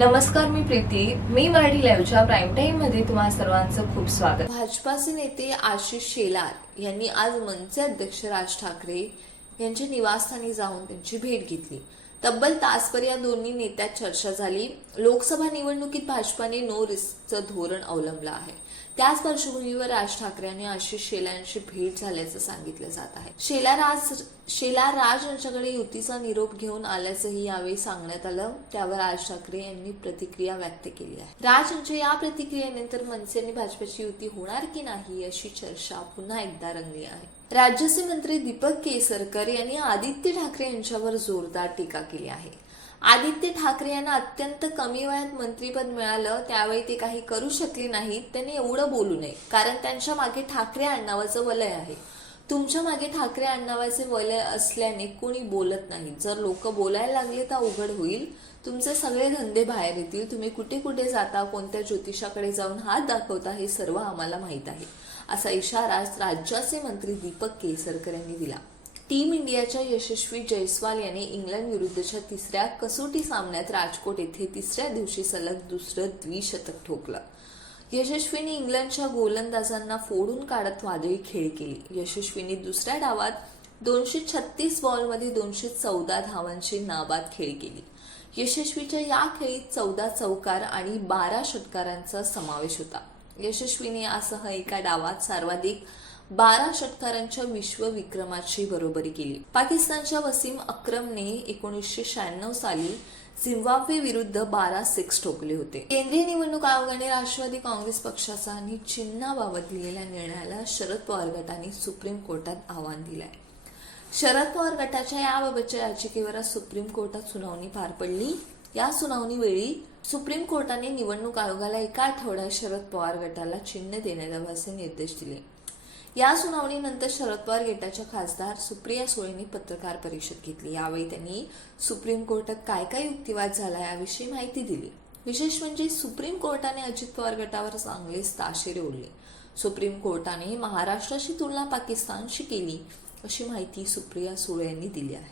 नमस्कार, मी प्रीती. मी मराठी लाईव्हच्या prime time मध्ये तुम्हा सर्वांचं खूप स्वागत. भाजपाचे नेते आशिष शेलार यांनी आज मनसे अध्यक्ष राज ठाकरे यांच्या निवासस्थानी जाऊन त्यांची भेट घेतली. तब्बल तासभर या दोन्ही नेत्यात चर्चा झाली. लोकसभा निवडणुकीत भाजपाने नो रिस्कचं धोरण अवलंबलं आहे. त्याच पार्श्वभूमीवर राज ठाकरे आणि आशिष शेलार यांची भेट झाल्याचं सांगितलं जात आहे. शेलार राज यांच्याकडे युतीचा निरोप घेऊन आल्याचंही यावेळी सांगण्यात आलं. त्यावर राज ठाकरे यांनी प्रतिक्रिया व्यक्त केली आहे. राज यांच्या या प्रतिक्रियेनंतर मनसे आणि भाजपची युती होणार की नाही अशी चर्चा पुन्हा एकदा रंगली आहे. राज्याचे मंत्री दीपक केसरकर यांनी आदित्य ठाकरे यांच्यावर जोरदार टीका केली आहे. आदित्य ठाकरे यांना अत्यंत कमी वयात मंत्रीपद मिळालं, त्यावेळी ते काही करू शकले नाहीत. त्यांनी एवढं बोलू नये, कारण त्यांच्या मागे ठाकरे आडनावाचं वलय आहे. तुमच्या मागे ठाकरे आडनावाचे वलय असल्याने कोणी बोलत नाही. जर लोक बोलायला लागले तर अवघड होईल. तुमचे सगळे धंदे बाहेर येतील. तुम्ही कुठे कुठे जाता, कोणत्या ज्योतिषाकडे जाऊन हात दाखवता, हे सर्व आम्हाला माहीत आहे, असा इशारा राज्याचे मंत्री दीपक केसरकर यांनी दिला. टीम इंडियाच्या यशस्वी जयस्वाल याने इंग्लंड विरुद्धच्या तिसऱ्या कसोटी सामन्यात राजकोट येथे तिसऱ्या दिवशी सलग दुसरं द्विशतक ठोकलं. यशस्वीने इंग्लंडच्या गोलंदाजांना फोडून काढत वादळी खेळी केली. यशस्वीने दुसऱ्या डावात 236 बॉलमध्ये 214 धावांची नाबाद खेळी केली. यशस्वीच्या या खेळीत 14 चौकार आणि 12 षटकारांचा समावेश होता. यशस्वीने यासह एका डावात सर्वाधिक 12 षटकारांच्या विश्वविक्रमाची बरोबरी केली. पाकिस्तानच्या वसीम अक्रमने 1996 साली झिम्बाब्वे विरुद्ध 12 सिक्स ठोकले होते. केंद्रीय निवडणूक आयोगाने राष्ट्रवादी काँग्रेस पक्षाचा आणि चिन्हाबाबत लिहिलेल्या निर्णयाला शरद पवार गटाने सुप्रीम कोर्टात आव्हान दिलंय. शरद पवार गटाच्या याबाबतच्या याचिकेवर आज सुप्रीम कोर्टात सुनावणी पार पडली. या सुनावणीवेळी सुप्रीम कोर्टाने निवडणूक आयोगाला एका आठवड्यात शरद पवार गटाला चिन्ह देण्यात यावे निर्देश दिले. या सुनावणीनंतर शरद पवार गटाच्या खासदार सुप्रिया सुळेंनी पत्रकार परिषद घेतली. यावेळी त्यांनी सुप्रीम कोर्टात काय काय युक्तिवाद झाला याविषयी माहिती दिली. विशेष म्हणजे सुप्रीम कोर्टाने अजित पवार गटावर चांगलेच ताशेरे ओढले. सुप्रीम कोर्टाने महाराष्ट्राची तुलना पाकिस्तानशी केली अशी माहिती सुप्रिया सुळे यांनी दिली आहे.